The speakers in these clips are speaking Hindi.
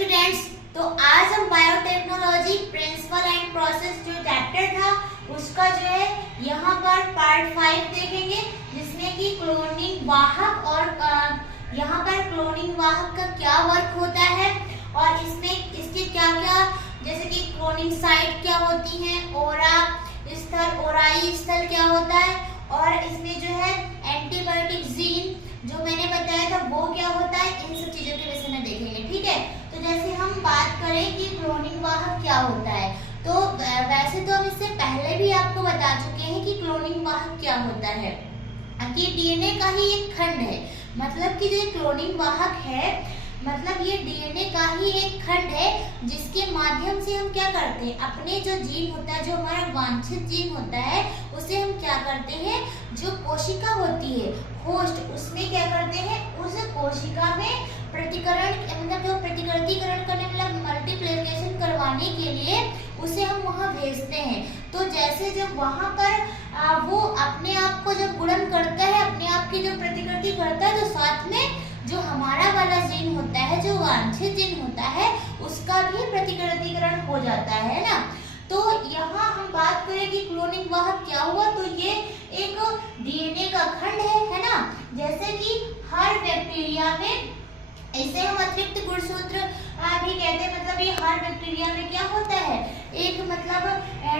स्टूडेंट्स, तो आज हम बायोटेक्नोलॉजी प्रिंसिपल एंड प्रोसेस जो चैप्टर था उसका जो है यहाँ पर पार्ट 5 देखेंगे, जिसमें कि क्लोनिंग वाहक और यहाँ पर क्लोनिंग वाहक का क्या वर्क होता है और इसमें इसके क्या क्या, जैसे कि क्लोनिंग साइट क्या होती हैं, ओरा स्थल, ओराई स्थल क्या होता है, और इसमें जो है एंटीबायोटिक जीन जो मैंने बताया था वो क्या होता है, इन सब चीजों के विषय में देखेंगे। ठीक है, तो जैसे हम बात करें कि क्लोनिंग वाहक क्या होता है, तो वैसे तो हम इससे पहले भी आपको बता चुके हैं कि क्लोनिंग वाहक क्या होता है, कि डीएनए का ही एक खंड है। मतलब कि जो क्लोनिंग वाहक है, मतलब ये डीएनए का ही एक खंड है जिसके माध्यम से हम क्या करते हैं, अपने जो जीन होता है, जो हमारा वांछित जीन होता है, उसे हम क्या करते हैं, जो कोशिका होती है होस्ट, उसमें क्या करते हैं, उस कोशिका में प्रतिकरण, मतलब जो प्रतिकृतिकरण करने, मतलब मल्टीप्लिकेशन करवाने के लिए उसे हम वहाँ भेजते हैं। तो जैसे जब वहाँ पर वो अपने आप को जब गुणन करता है, अपने आप की जो प्रतिकृति करता है, तो साथ में जो हमारा वाला जीन होता है, जो वांछित जीन होता है, उसका भी प्रतिकृतिकरण हो जाता है ना। तो यहाँ हम बात करें कि क्लोनिंग वाहक क्या हुआ, तो ये एक डीएनए का खंड है ना। जैसे कि हर बैक्टीरिया में इसे हम अतिरिक्त गुणसूत्र भी कहते हैं, मतलब ये हर बैक्टीरिया में क्या होता है, एक मतलब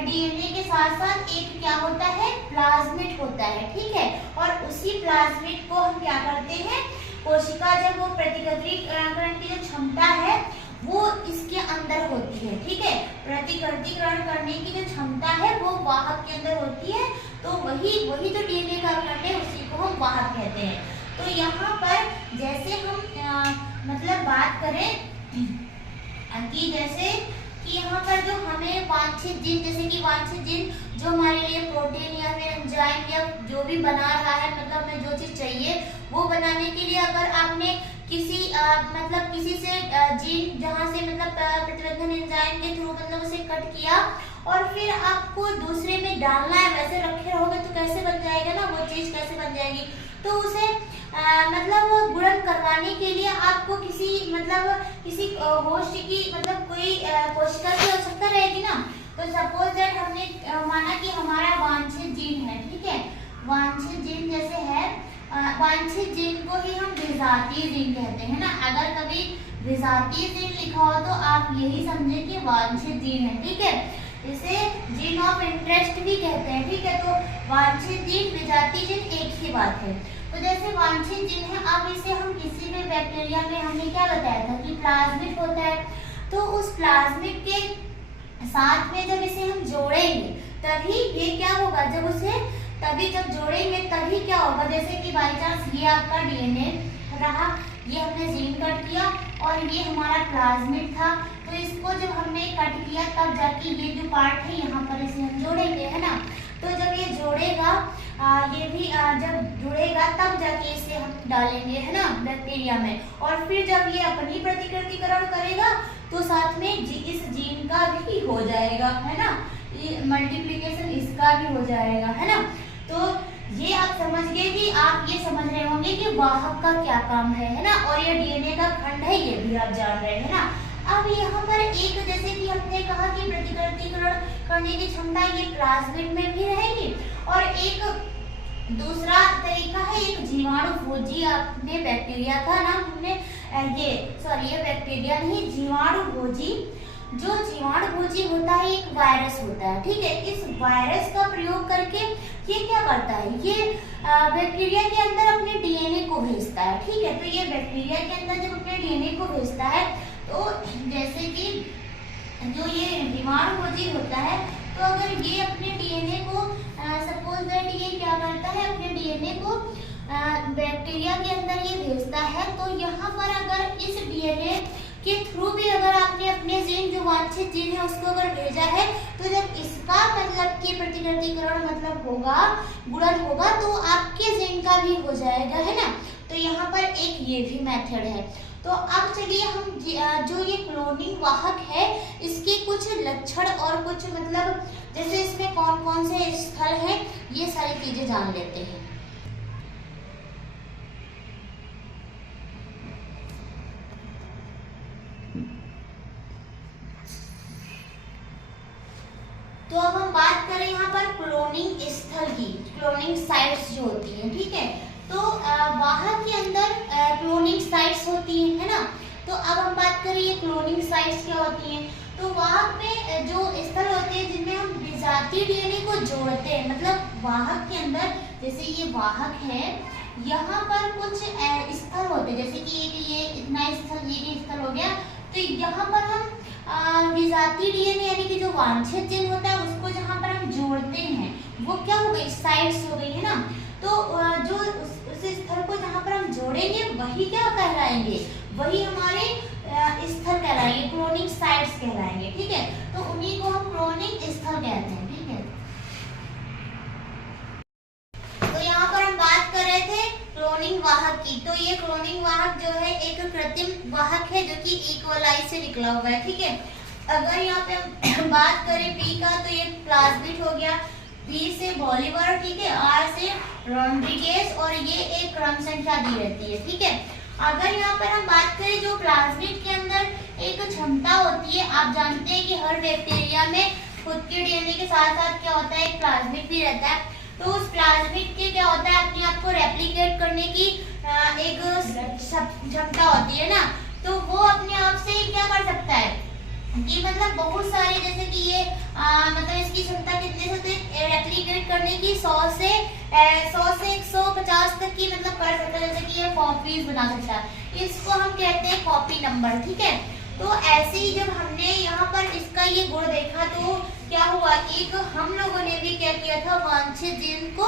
डीएनए के साथ साथ एक क्या होता है, प्लाज्मिड होता है। ठीक है, और उसी प्लाज्मिड को हम क्या करते हैं, कोशिका जब वो प्रतिकृतिकरण की जो क्षमता है वो इसके अंदर होती है। ठीक है, प्रतिकृतिकरण करने की जो क्षमता है वो वाहक के अंदर होती है, तो वही जो डीएनए का खंड है उसी को हम वाहक कहते हैं। तो यहाँ पर जैसे हम मतलब बात करें कि जैसे कि यहाँ पर जो हमें वांछित जीन, जैसे कि वांछित जीन जो हमारे लिए प्रोटीन या फिर एंजाइम या जो भी बना रहा है, मतलब हमें जो चीज चाहिए वो बनाने के लिए अगर आपने किसी मतलब किसी से जीन जहाँ से मतलब प्रतिबंधन एंजाइम के थ्रू मतलब उसे कट किया और फिर आपको दूसरे में डालना है, वैसे रखे रहोगे तो कैसे बन जाएगा ना, वो चीज कैसे बन जाएगी। तो उसे मतलब गुणन करवाने के लिए आपको किसी होस्ट की मतलब कोई कोशिका की आवश्यकता रहेगी ना। तो सपोज दैट हमने माना कि हमारा वांछित जीन है, ठीक है, वांछित जीन जैसे है, वांछित जीन को ही हम विजातीय जीन कहते हैं ना। अगर कभी विजातीय जीन लिखा हो तो आप यही समझे कि वांछित जीन है। ठीक है, इसे जीन ऑफ इंटरेस्ट भी कहते हैं। ठीक है, तो वांछित जीन विजातीय जीन एक ही बात है। तो जैसे वांछित जीन है, अब इसे हम किसी भी बैक्टीरिया में हमने क्या बताया था कि प्लाज्मिड होता है, तो उस प्लाज्मिड के साथ में जब इसे हम जोड़ेंगे तभी ये क्या होगा, जब जोड़ेंगे तभी क्या होगा, जैसे कि बाई चांस ये आपका डीएनए रहा, ये हमने जीन कट किया और ये हमारा प्लाज्मिड था, तो इसको जब हमने कट किया तब जाके ये जो पार्ट है यहाँ पर इसे हम जोड़ेंगे, है ना। तो जब ये जोड़ेगा, ये भी जब जुड़ेगा तब जाके इसे हम डालेंगे, है ना, बैक्टीरिया में, और फिर जब ये अपनी प्रतिकृतिकरण करेगा तो साथ में इस जीन का भी हो जाएगा, है ना, ये मल्टीप्लिकेशन इसका भी हो जाएगा, है ना। तो ये आप समझ गए कि आप ये समझ रहे होंगे कि वाहक का क्या काम है ना, और ये डीएनए का खंड है, ये भी आप जान रहे हैं ना। अब यहाँ पर एक, जैसे कि हमने कहा कि प्रतिकृतिकरण करने की क्षमता ये प्लाज्मिड में भी रहेगी, और एक दूसरा तरीका है, एक जीवाणुभोजी, आपने बैक्टीरिया का नाम हमने ये बैक्टीरिया नहीं, जीवाणुभोजी, जो जीवाणुभोजी होता है एक वायरस होता है। ठीक है, इस वायरस का प्रयोग करके ये क्या करता है, ये बैक्टीरिया के अंदर अपने डीएनए को भेजता है। ठीक है, तो ये बैक्टीरिया के अंदर जब अपने डीएनए को भेजता है, तो जैसे कि जो ये जीवाणुभोजी होता है, तो अगर ये अपने डीएनए को सपोज दैट ये क्या करता है, अपने डीएनए को बैक्टीरिया के अंदर ये भेजता है, तो यहाँ पर अगर इस डीएनए के थ्रू भी अगर आपने अपने जीन, जो वांछित जीन है, उसको अगर भेजा है, तो जब इसका मतलब कि प्रतिकृतिकरण मतलब होगा, गुणन होगा, तो आपके जीन का भी हो जाएगा, है ना। तो यहाँ पर एक ये भी मेथड है। तो अब चलिए हम जो ये क्लोनिंग वाहक है इसके कुछ लक्षण और कुछ मतलब जैसे इसमें कौन कौन से स्थल हैं, ये सारी चीजें जान लेते हैं। क्लोनिंग स्थल की, क्लोनिंग साइट्स जो होती हैं, ठीक है। तो वाहक के अंदर क्लोनिंग साइट्स होती हैं, है ना। तो अब हम बात करें ये क्लोनिंग साइट्स क्या होती हैं। तो वाहक में जो स्थल होते हैं जिनमें हम विजातीय डीएनए को जोड़ते हैं, मतलब वाहक के अंदर, जैसे ये वाहक है, यहाँ पर कुछ स्थल होते हैं, जैसे कि ये इतना स्थल, ये स्थल हो गया। तो यहाँ पर हम विजातीय डीएनए यानी कि जो वांछित जीन होता है उसको जहाँ पर हम जोड़ते हैं वो क्या हो गई, साइट्स हो गई, है ना। तो जो उस स्थल को जहाँ पर हम जोड़ेंगे वही क्या कहलाएंगे, वही हमारे स्थल कहलाएंगे, क्लोनिंग साइट्स कहलाएंगे, ठीक है। तो उन्हीं को हम क्लोनिंग स्थल कहते हैं, ठीक है। तो यहाँ पर हम बात कर रहे थे क्लोनिंग वाहक की। तो ये क्लोनिंग वाहक जो है एक कृत्रिम वाहक है जो कि ई कोलाई से निकला हुआ है, ठीक है। अगर यहाँ पे हम बात करें पी का, तो ये प्लाज्मिड हो गया, बी से बॉलीवर, ठीक है, आर से रोड्रिगेज, और ये एक क्रम संख्या दी रहती है, ठीक है। अगर यहाँ पर हम बात करें जो प्लाज्मिड के अंदर एक क्षमता होती है, आप जानते हैं कि हर बैक्टीरिया में खुद के डीएनए के साथ साथ क्या होता है, एक प्लाज्मिड भी रहता है। तो उस प्लाज्मिड के क्या होता है, अपने आप को रेप्लिकेट करने की एक क्षमता होती है ना। तो वो अपने आप से क्या कर सकता है कि मतलब बहुत सारे, जैसे कि ये मतलब इसकी क्षमता कितने से, तो रेप्लिकेट करने की 100 से 150 तक की मतलब कर सकता है, जैसे कि ये कॉपीज बना सकता है। इसको हम कहते हैं कॉपी नंबर, ठीक है। तो ऐसे ही जब हमने यहाँ पर इसका ये गुण देखा तो क्या हुआ, एक हम लोगों ने भी क्या किया था, वांछित जीन को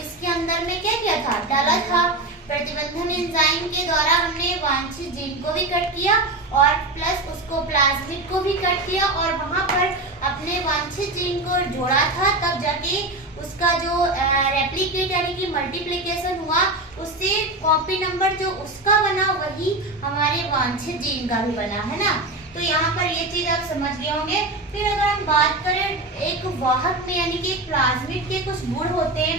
इसके अंदर में क्या किया था, डाला था। प्रतिबंधन एंजाइम के द्वारा हमने वांछित जीन को भी कट किया और प्लस उसको प्लाज्मिड को भी कट किया और वहां पर अपने वांछित जीन को जोड़ा था, तब जाके उसका जो रेप्लिकेट यानी कि मल्टीप्लिकेशन हुआ, उससे कॉपी नंबर जो उसका बना वही हमारे वांछित जीन का भी बना, है ना। तो यहाँ पर ये चीज आप समझ गए होंगे। फिर अगर हम बात करें एक वाहक में यानी कि प्लाज्मिड के कुछ गुण होते हैं,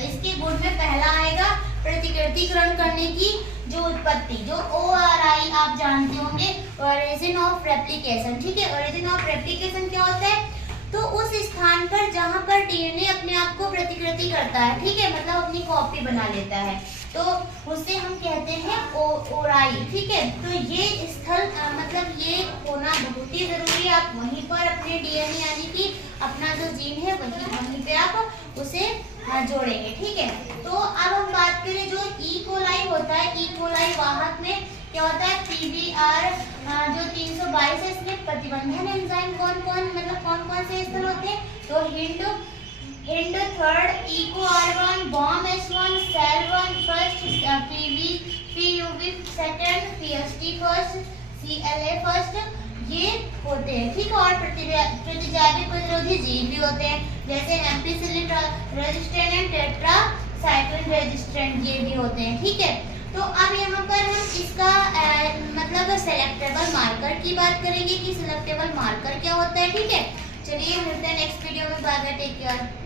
इसके गुण में पहला आएगा प्रतिकृतिकरण करने की जो उत्पत्ति, जो ORI आप जानते होंगे, ओरिजिन ऑफ रेप्लिकेशन, ठीक है। ओरिजिन ऑफ रेप्लिकेशन क्या होता है, तो उस स्थान पर जहाँ पर डीएनए अपने आप को प्रतिकृति करता है, ठीक है, मतलब अपनी कॉपी बना लेता है, तो उसे हम कहते हैं ओराई, ठीक है। तो ये स्थल मतलब ये होना बहुत ही जरूरी है। आप वहीं पर अपने डीएनए यानी कि अपना जो जीन है वहीं पे आप उसे जोड़ेंगे, ठीक है। तो अब हम बात करें जो ई कोलाई होता है, ई कोलाई वाहक में क्या होता है, PBR जो 322 है, इसमें प्रतिबंधन एंजाइम कौन कौन से स्थल होते हैं, तो हिंड थर्ड, इको R1, बॉम S1, सेल 1 first, PUV second, PST first, CLA first, ये होते हैं, ठीक है। और प्रतिजैविक प्रतिरोधी जीव भी होते हैं, जैसे ampicillin resistant and tetracycline resistant, ये भी होते हैं, ठीक है। तो अब यहाँ पर हम इसका मतलब सेलेक्टेबल मार्कर की बात करेंगे कि सेलेक्टेबल मार्कर क्या होता है, ठीक है। चलिए मिलते हैं नेक्स्ट वीडियो में, बाय बाय, टेक केयर।